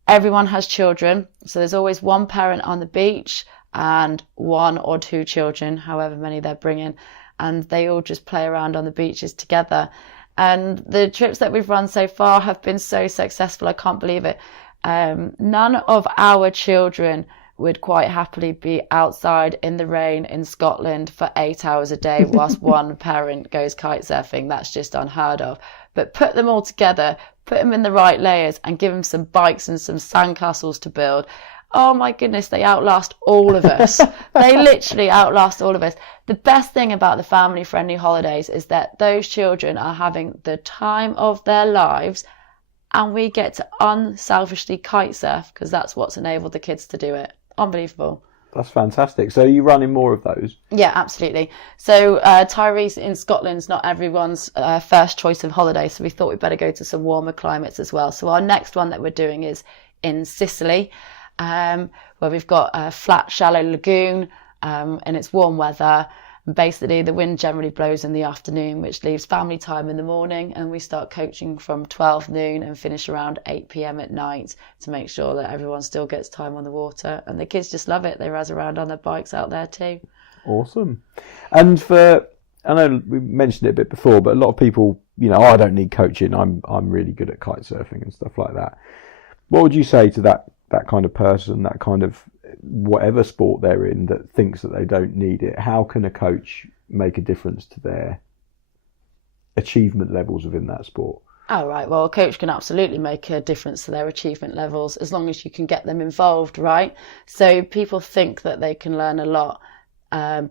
everyone has children. So there's always one parent on the beach and 1 or 2 children, however many they're bringing. And they all just play around on the beaches together. And the trips that we've run so far have been so successful. I can't believe it. None of our children would quite happily be outside in the rain in Scotland for 8 hours a day whilst one parent goes kite surfing. That's just unheard of. But put them all together, put them in the right layers, and give them some bikes and some sandcastles to build. Oh my goodness, they outlast all of us. They literally outlast all of us. The best thing about the family-friendly holidays is that those children are having the time of their lives, and we get to unselfishly kite surf because that's what's enabled the kids to do it. Unbelievable. That's fantastic. So you're running more of those? Yeah, absolutely. So Tyree in Scotland's not everyone's first choice of holiday, so we thought we'd better go to some warmer climates as well. So our next one that we're doing is in Sicily, where we've got a flat, shallow lagoon, and it's warm weather. Basically, the wind generally blows in the afternoon, which leaves family time in the morning, and we start coaching from 12 noon and finish around 8 p.m. at night to make sure that everyone still gets time on the water. And the kids just love it. They razz around on their bikes out there too. Awesome. And I know we mentioned it a bit before, but a lot of people, I don't need coaching. I'm really good at kite surfing and stuff like that. What would you say to that kind of person, that kind of whatever sport they're in, that thinks that they don't need it, how can a coach make a difference to their achievement levels within that sport? Oh, right. Well, a coach can absolutely make a difference to their achievement levels as long as you can get them involved, right? So people think that they can learn a lot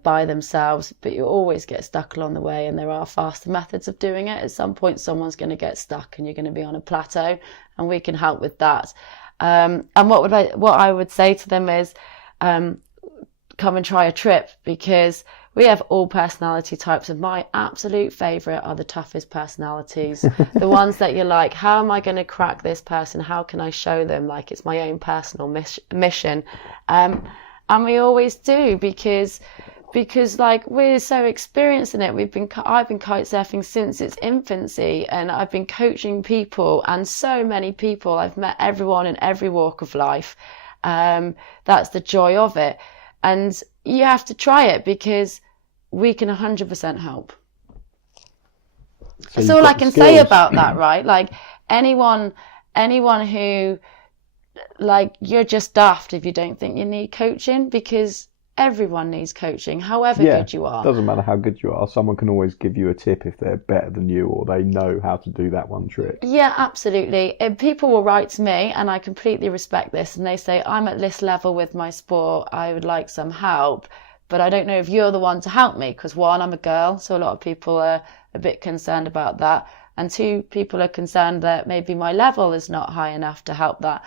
by themselves, but you always get stuck along the way, and there are faster methods of doing it. At some point, someone's going to get stuck and you're going to be on a plateau, and we can help with that. And what I would say to them is come and try a trip, because we have all personality types, and my absolute favourite are the toughest personalities. The ones that you're like, how am I going to crack this person? How can I show them like it's my own personal mission? And we always do, because like we're so experienced in it. I've been kite surfing since its infancy, and I've been coaching people, and so many people. I've met everyone in every walk of life. That's the joy of it. And you have to try it, because we can 100% help. So that's all I can say about that, right? Like anyone who, like, you're just daft if you don't think you need coaching, because everyone needs coaching, however good you are. Doesn't matter how good you are. Someone can always give you a tip if they're better than you, or they know how to do that one trick. Yeah, absolutely. People will write to me, and I completely respect this, and they say, I'm at this level with my sport, I would like some help, but I don't know if you're the one to help me, because one, I'm a girl, so a lot of people are a bit concerned about that, and two, people are concerned that maybe my level is not high enough to help that.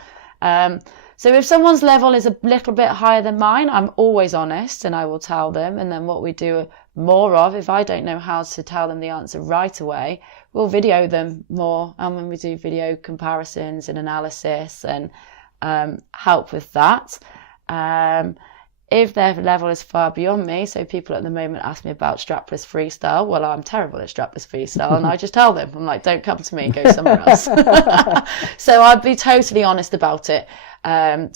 So if someone's level is a little bit higher than mine, I'm always honest, and I will tell them. And then what we do more of, if I don't know how to tell them the answer right away, we'll video them more. And when we do video comparisons and analysis and help with that. If their level is far beyond me, so people at the moment ask me about strapless freestyle. Well, I'm terrible at strapless freestyle, and I just tell them, I'm like, don't come to me, go somewhere else. So I'd be totally honest about it, and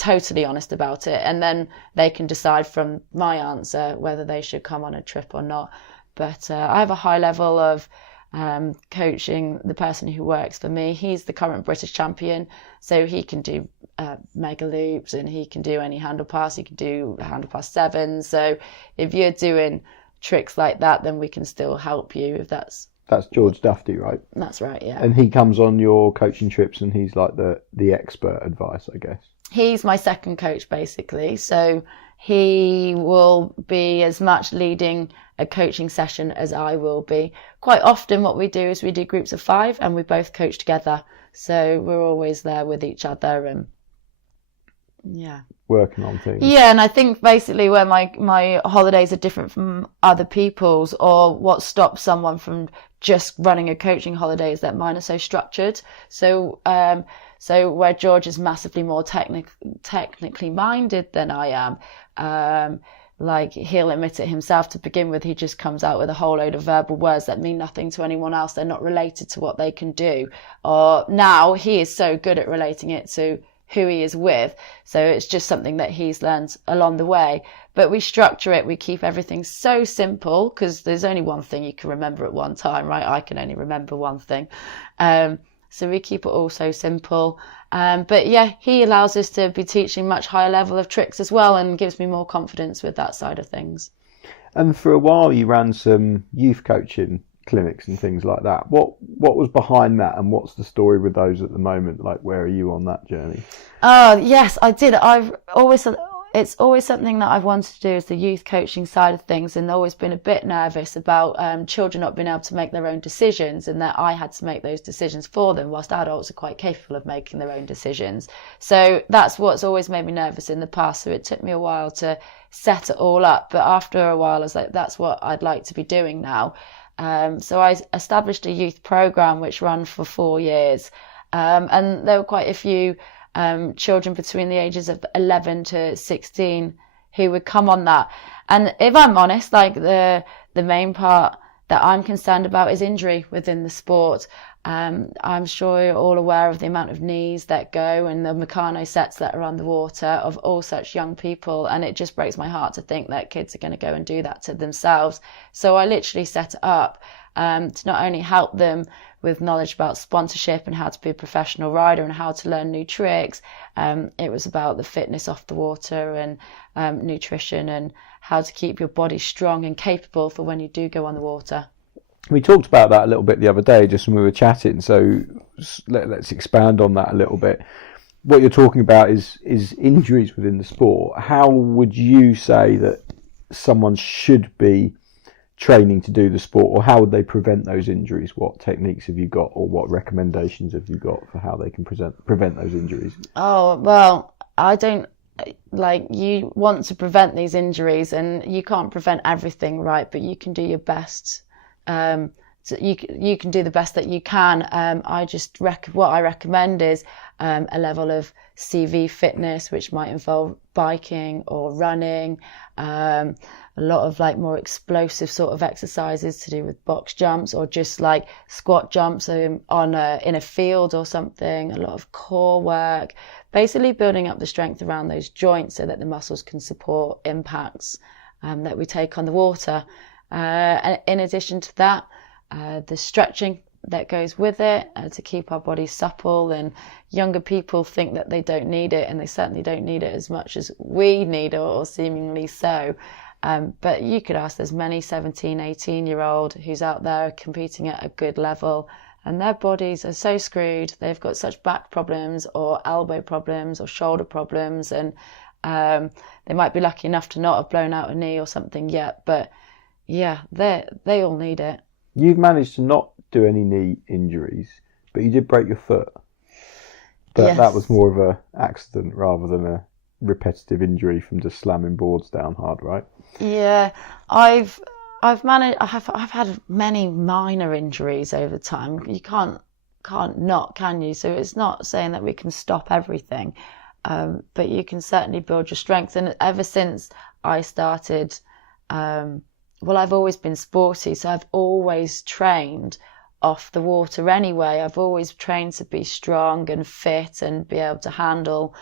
then they can decide from my answer whether they should come on a trip or not. But I have a high level of coaching the person who works for me. He's the current British champion, so he can do mega loops, and he can do any handle pass. He can do handle pass 7. So if you're doing tricks like that, then we can still help you. If that's George Dufty, right? That's right, yeah. And he comes on your coaching trips, and he's like the expert advice, I guess. He's my second coach, basically. So he will be as much leading a coaching session as I will be. Quite often what we do is we do groups of 5, and we both coach together. So we're always there with each other, and working on things. Yeah, and I think basically where my holidays are different from other people's, or what stops someone from just running a coaching holiday, is that mine are so structured. So where George is massively more technically minded than I am, like he'll admit it himself to begin with, he just comes out with a whole load of verbal words that mean nothing to anyone else. They're not related to what they can do. Or now he is so good at relating it to who he is with. So it's just something that he's learned along the way. But we structure it, we keep everything so simple, because there's only one thing you can remember at one time, right? I can only remember one thing. So we keep it all so simple. But yeah, he allows us to be teaching much higher level of tricks as well, and gives me more confidence with that side of things. And for a while you ran some youth coaching clinics and things like that. What was behind that, and what's the story with those at the moment? Like, where are you on that journey? Yes, I did. It's always something that I've wanted to do, is the youth coaching side of things, and always been a bit nervous about children not being able to make their own decisions, and that I had to make those decisions for them, whilst adults are quite capable of making their own decisions. So that's what's always made me nervous in the past. So it took me a while to set it all up, but after a while I was like, that's what I'd like to be doing now. So I established a youth program which ran for 4 years, and there were quite a few children between the ages of 11 to 16 who would come on that. And if I'm honest, like the main part that I'm concerned about is injury within the sport. I'm sure you're all aware of the amount of knees that go, and the Meccano sets that are underwater of all such young people, and it just breaks my heart to think that kids are going to go and do that to themselves. So I literally set it up to not only help them with knowledge about sponsorship and how to be a professional rider and how to learn new tricks. It was about the fitness off the water and nutrition and how to keep your body strong and capable for when you do go on the water. We talked about that a little bit the other day just when we were chatting, so let's expand on that a little bit. What you're talking about is injuries within the sport. How would you say that someone should be training to do the sport, or how would they prevent those injuries? What techniques have you got, or what recommendations have you got for how they can prevent those injuries? Oh, well, I don't, like, you want to prevent these injuries, and you can't prevent everything, right, but you can do your best. So you can do the best that you can. What I recommend is a level of CV fitness, which might involve biking or running, a lot of like more explosive sort of exercises to do with box jumps, or just like squat jumps in a field or something, a lot of core work, basically building up the strength around those joints so that the muscles can support impacts that we take on the water. And in addition to that, the stretching that goes with it to keep our bodies supple. And younger people think that they don't need it, and they certainly don't need it as much as we need it, or seemingly so. But you could ask, there's many 17, 18-year-old who's out there competing at a good level, and their bodies are so screwed. They've got such back problems or elbow problems or shoulder problems, and they might be lucky enough to not have blown out a knee or something yet, but yeah, they all need it. You've managed to not do any knee injuries, but you did break your foot. But Yes. That was more of a accident rather than a repetitive injury from just slamming boards down hard, right? Yeah, I've had many minor injuries over time. You can't not, can you? So it's not saying that we can stop everything, but you can certainly build your strength. And ever since I started, well, I've always been sporty, so I've always trained off the water anyway. I've always trained to be strong and fit and be able to handle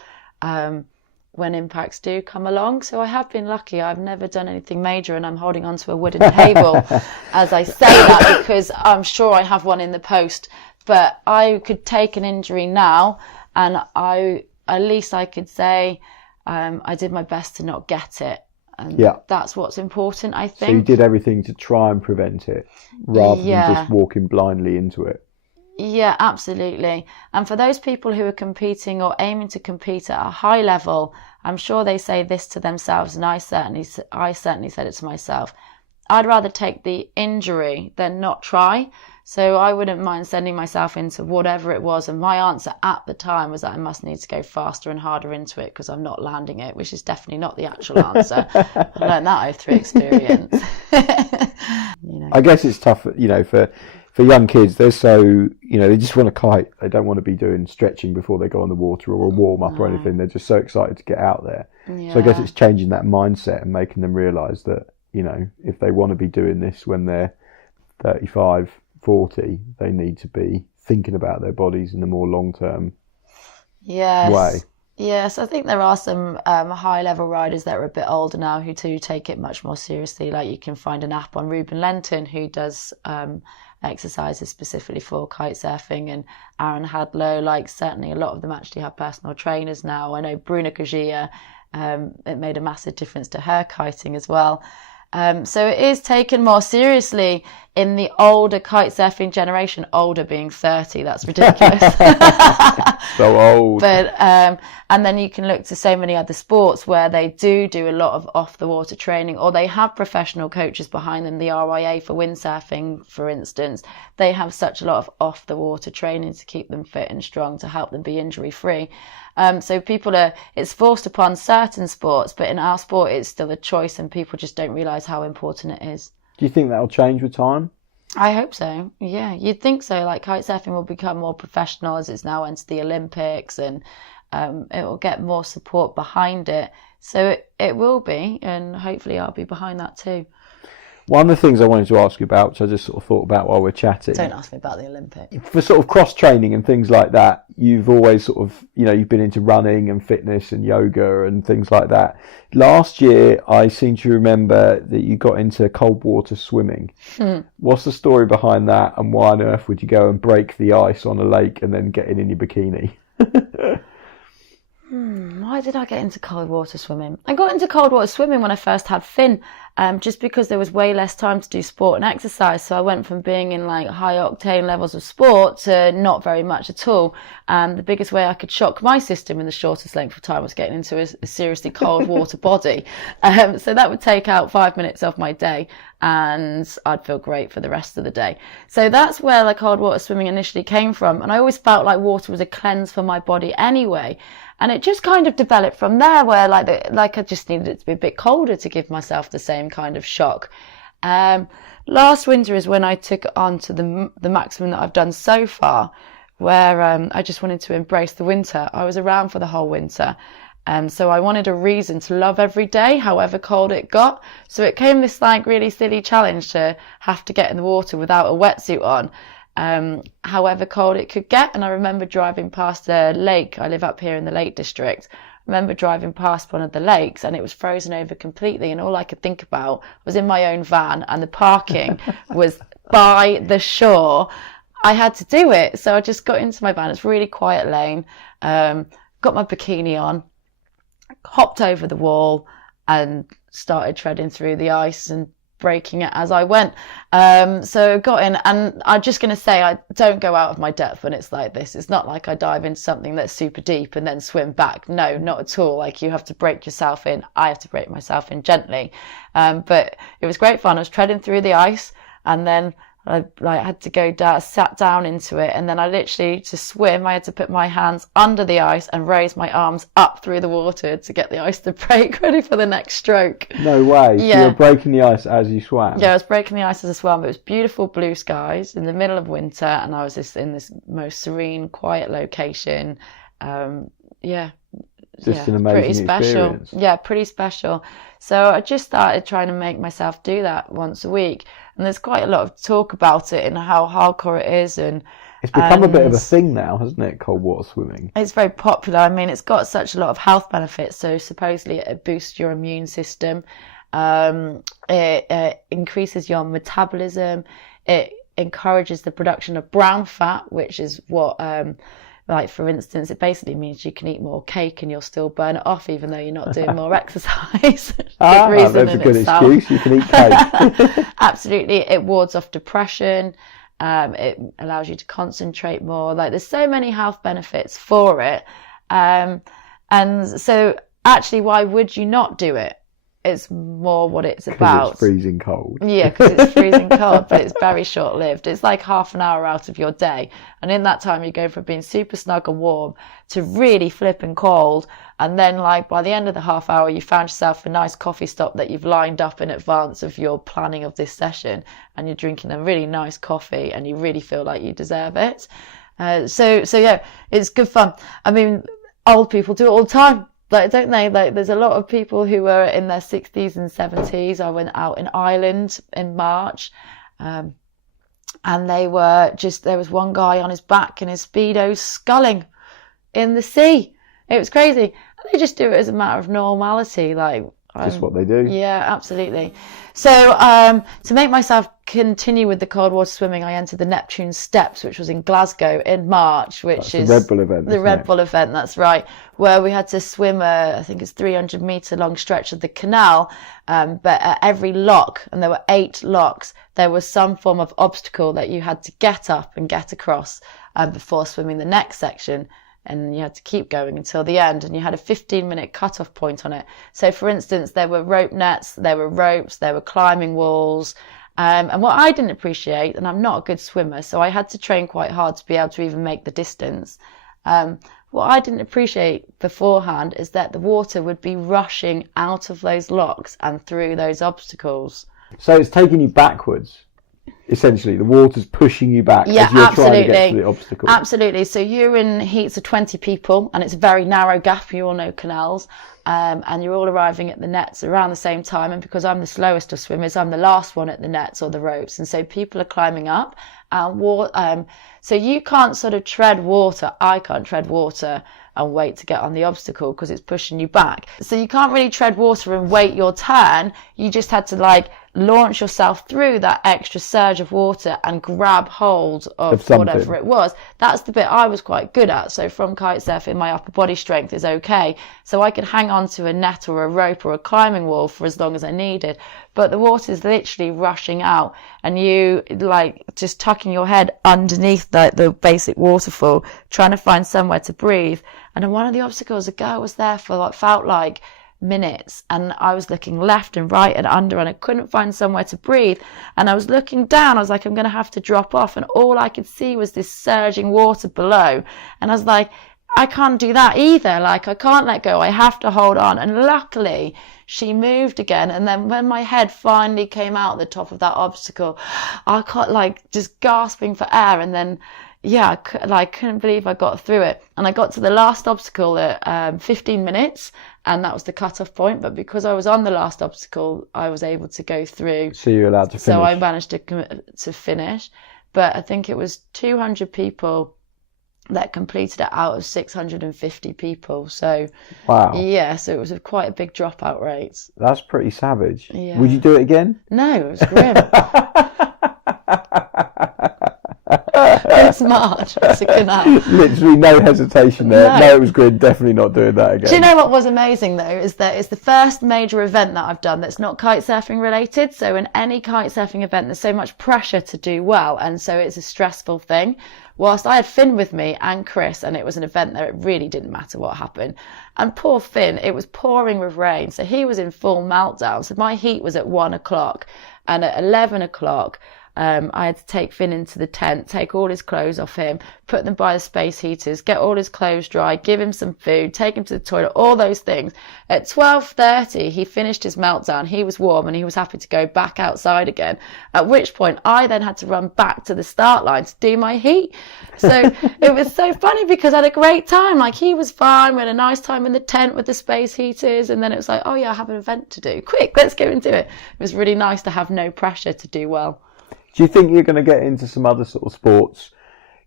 when impacts do come along. So I have been lucky. I've never done anything major, and I'm holding onto a wooden table as I say that, because I'm sure I have one in the post. But I could take an injury now, and at least I could say I did my best to not get it. And that's what's important, I think. So you did everything to try and prevent it rather than just walking blindly into it. Yeah, absolutely. And for those people who are competing or aiming to compete at a high level, I'm sure they say this to themselves, and I certainly said it to myself. I'd rather take the injury than not try. So I wouldn't mind sending myself into whatever it was. And my answer at the time was that I must need to go faster and harder into it because I'm not landing it, which is definitely not the actual answer. I learned that through experience. I guess it's tough, for young kids. They're so, they just want to kite. They don't want to be doing stretching before they go on the water or a warm up or anything. They're just so excited to get out there. Yeah. So I guess it's changing that mindset and making them realise that, if they want to be doing this when they're 35, 40, they need to be thinking about their bodies in a more long-term way. Yes, I think there are some high-level riders that are a bit older now who do take it much more seriously. Like, you can find an app on Ruben Lenton who does exercises specifically for kite surfing, and Aaron Hadlow. Like, certainly a lot of them actually have personal trainers now. I know Bruna Gajia, it made a massive difference to her kiting as well. So it is taken more seriously in the older kite surfing generation, older being 30, that's ridiculous. So old. But, and then you can look to so many other sports where they do a lot of off the water training, or they have professional coaches behind them. The RIA for windsurfing, for instance, they have such a lot of off the water training to keep them fit and strong, to help them be injury free. So it's forced upon certain sports, but in our sport, it's still a choice, and people just don't realise how important it is. Do you think that'll change with time? I hope so. Yeah, you'd think so. Like, kite surfing will become more professional as it's now entered the Olympics, and it will get more support behind it. So it will be, and hopefully I'll be behind that too. One of the things I wanted to ask you about, which I just sort of thought about while we're chatting. Don't ask me about the Olympics. For sort of cross-training and things like that, you've always sort of, you've been into running and fitness and yoga and things like that. Last year, I seem to remember that you got into cold water swimming. What's the story behind that, and why on earth would you go and break the ice on a lake and then get in your bikini? Why did I get into cold water swimming? I got into cold water swimming when I first had Finn, just because there was way less time to do sport and exercise. So I went from being in like high octane levels of sport to not very much at all. The biggest way I could shock my system in the shortest length of time was getting into a seriously cold water body. So that would take out 5 minutes of my day, and I'd feel great for the rest of the day. So that's where like cold water swimming initially came from. And I always felt like water was a cleanse for my body anyway. And it just kind of developed from there, where like I just needed it to be a bit colder to give myself the same kind of shock. Last winter is when I took it on to the maximum that I've done so far, where I just wanted to embrace the winter. I was around for the whole winter. So I wanted a reason to love every day, however cold it got. So it came this like really silly challenge to have to get in the water without a wetsuit on. However cold it could get. And I remember driving past a lake. I live up here in the Lake District. I remember driving past one of the lakes, and it was frozen over completely, and all I could think about was in my own van, and the parking was by the shore. I had to do it, so I just got into my van. It's a really quiet lane, got my bikini on, hopped over the wall and started treading through the ice and breaking it as I went. So got in, and I'm just going to say I don't go out of my depth when it's like this. It's not like I dive into something that's super deep and then swim back. No, not at all. Like, you have to break yourself in. I have to break myself in gently. But it was great fun. I was treading through the ice, and then I had to go down, sat down into it, and then I literally, to swim, I had to put my hands under the ice and raise my arms up through the water to get the ice to break, ready for the next stroke. No way. Yeah. So you're breaking the ice as you swam? Yeah, I was breaking the ice as I swam. It was beautiful blue skies in the middle of winter, and I was just in this most serene, quiet location. An amazing pretty special experience. Yeah, pretty special. So I just started trying to make myself do that once a week, and there's quite a lot of talk about it and how hardcore it is, and it's become a bit of a thing now, hasn't it, cold water swimming? It's very popular. I mean, it's got such a lot of health benefits. So supposedly it boosts your immune system, it increases your metabolism, it encourages the production of brown fat, which is what like, for instance, it basically means you can eat more cake and you'll still burn it off even though you're not doing more exercise. That's a good excuse. You can eat cake. Absolutely. It wards off depression. It allows you to concentrate more. Like, there's so many health benefits for it. And so actually, why would you not do it? It's more what it's about. It's freezing cold. Yeah, because it's freezing cold, but it's very short-lived. It's like half an hour out of your day. And in that time, you go from being super snug and warm to really flipping cold. And then, like, by the end of the half hour, you found yourself a nice coffee stop that you've lined up in advance of your planning of this session. And you're drinking a really nice coffee, and you really feel like you deserve it. So yeah, it's good fun. I mean, old people do it all the time. Like, don't they? Like, there's a lot of people who are in their 60s and 70s. I went out in Ireland in March, and there was one guy on his back in his Speedos sculling in the sea. It was crazy. They just do it as a matter of normality. Like, just what they do. Yeah, absolutely. So to make myself continue with the cold water swimming, I entered the Neptune Steps, which was in Glasgow in March, which is the Red Bull event. The Red Bull event, that's right, where we had to swim I think it's 300-meter long stretch of the canal, but at every lock, and there were 8 locks, there was some form of obstacle that you had to get up and get across before swimming the next section. And you had to keep going until the end, and you had a 15-minute cut-off point on it. So, for instance, there were rope nets, there were ropes, there were climbing walls. And what I didn't appreciate, and I'm not a good swimmer, so I had to train quite hard to be able to even make the distance. What I didn't appreciate beforehand is that the water would be rushing out of those locks and through those obstacles. So it's taking you backwards. essentially the water's pushing you back as you're trying to get to the obstacle. Absolutely. So you're in heats of 20 people, and it's a very narrow gap. You all know canals. And you're all arriving at the nets around the same time. And because I'm the slowest of swimmers, I'm the last one at the nets or the ropes. And so people are climbing up. So you can't sort of tread water. I can't tread water and wait to get on the obstacle because it's pushing you back. So you can't really tread water and wait your turn. You just had to like launch yourself through that extra surge of water and grab hold of whatever it was. That's the bit I was quite good at. So from kite surfing, my upper body strength is okay. So I could hang on to a net or a rope or a climbing wall for as long as I needed. But the water is literally rushing out, and you like just tucking your head underneath like the basic waterfall, trying to find somewhere to breathe. And on one of the obstacles, a girl was there for like, felt like minutes, and I was looking left and right and under, and I couldn't find somewhere to breathe. And I was looking down, I was like, I'm going to have to drop off. And all I could see was this surging water below. And I was like, I can't do that either. Like, I can't let go. I have to hold on. And luckily, she moved again. And then when my head finally came out the top of that obstacle, I caught like just gasping for air. And then, yeah, I couldn't believe I got through it. And I got to the last obstacle at 15 minutes. And that was the cut-off point. But because I was on the last obstacle, I was able to go through. So you're allowed to finish. So I managed to finish. But I think it was 200 people that completed it out of 650 people. So, wow. Yeah, so it was quite a big dropout rate. That's pretty savage. Yeah. Would you do it again? No, it was grim. It's March, it's a canal. Literally no hesitation there. No, it was good. Definitely not doing that again. Do you know what was amazing though? Is that it's the first major event that I've done that's not kite surfing related. So in any kite surfing event, there's so much pressure to do well, and so it's a stressful thing. Whilst I had Finn with me and Chris, and it was an event that it really didn't matter what happened. And poor Finn, it was pouring with rain, so he was in full meltdown. So my heat was at 1 o'clock, and at 11 o'clock, I had to take Finn into the tent, take all his clothes off him, put them by the space heaters, get all his clothes dry, give him some food, take him to the toilet, all those things. At 12:30, he finished his meltdown. He was warm and he was happy to go back outside again, at which point I then had to run back to the start line to do my heat. So it was so funny because I had a great time. Like, he was fine. We had a nice time in the tent with the space heaters. And then it was like, oh yeah, I have an event to do. Quick, let's go and do it. It was really nice to have no pressure to do well. Do you think you're going to get into some other sort of sports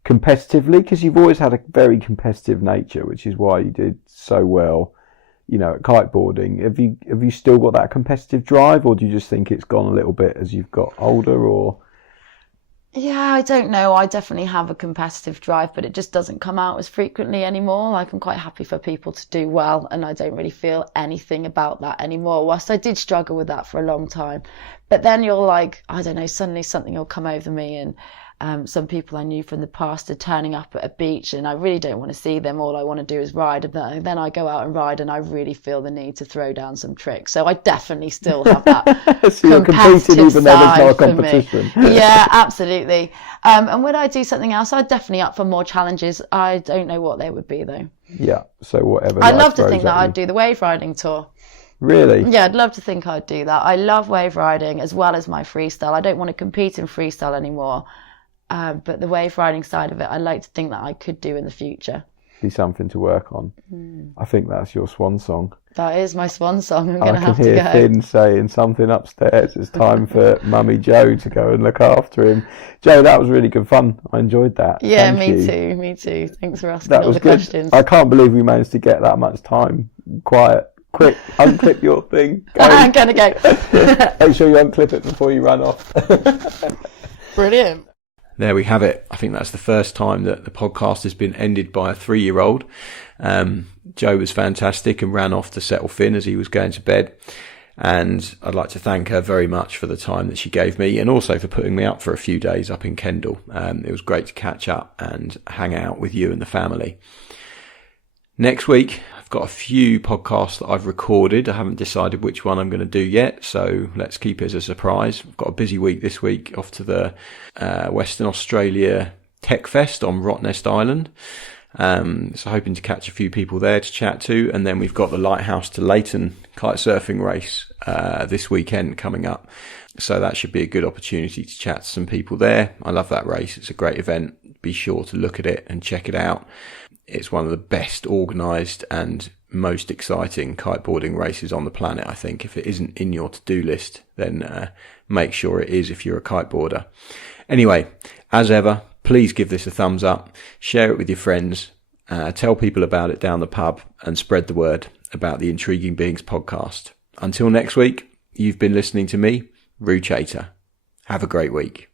competitively? Because you've always had a very competitive nature, which is why you did so well, you know, at kiteboarding. Have you still got that competitive drive, or do you just think it's gone a little bit as you've got older? Or yeah, I don't know. I definitely have a competitive drive, but it just doesn't come out as frequently anymore. Like, I'm quite happy for people to do well, and I don't really feel anything about that anymore. Whilst I did struggle with that for a long time. But then you're like, I don't know, suddenly something will come over me, and some people I knew from the past are turning up at a beach, and I really don't want to see them. All I want to do is ride, and then I go out and ride, and I really feel the need to throw down some tricks. So I definitely still have that so you're competing even though there's no competition. Yeah, absolutely. And would I do something else? I'd definitely up for more challenges. I don't know what they would be though. Yeah, so whatever. I'd love to think that I'd do the wave riding tour. Really? Yeah, I'd love to think I'd do that. I love wave riding as well as my freestyle. I don't want to compete in freestyle anymore. But the wave riding side of it, I'd like to think that I could do in the future. Be something to work on. I think that's your swan song. That is my swan song. I'm going to have to go. I go. can hear Finn saying something upstairs. It's time for Mummy Jo to go and look after him. Jo, that was really good fun. I enjoyed that. Yeah, Thank you. too. Me too. Thanks for asking that all was the good. questions. I can't believe we managed to get that much time. Quiet. Quick, unclip your thing. Go. I'm going to go. Make sure you unclip it before you run off. Brilliant. There we have it. I think that's the first time that the podcast has been ended by a 3-year-old. Jo was fantastic and ran off to settle Finn as he was going to bed. And I'd like to thank her very much for the time that she gave me, and also for putting me up for a few days up in Kendal. It was great to catch up and hang out with you and the family. Next week, I've got a few podcasts that I've recorded. I haven't decided which one I'm going to do yet, so let's keep it as a surprise. I've got a busy week this week, off to the Western Australia Tech Fest on Rhosneigr Island. So hoping to catch a few people there to chat to. And then we've got the Lighthouse to Leighton kite surfing race this weekend coming up. So that should be a good opportunity to chat to some people there. I love that race. It's a great event. Be sure to look at it and check it out. It's one of the best organised and most exciting kiteboarding races on the planet, I think. If it isn't in your to-do list, then make sure it is if you're a kiteboarder. Anyway, as ever, please give this a thumbs up, share it with your friends, tell people about it down the pub, and spread the word about the Intriguing Beings podcast. Until next week, you've been listening to me, Rhosneigr. Have a great week.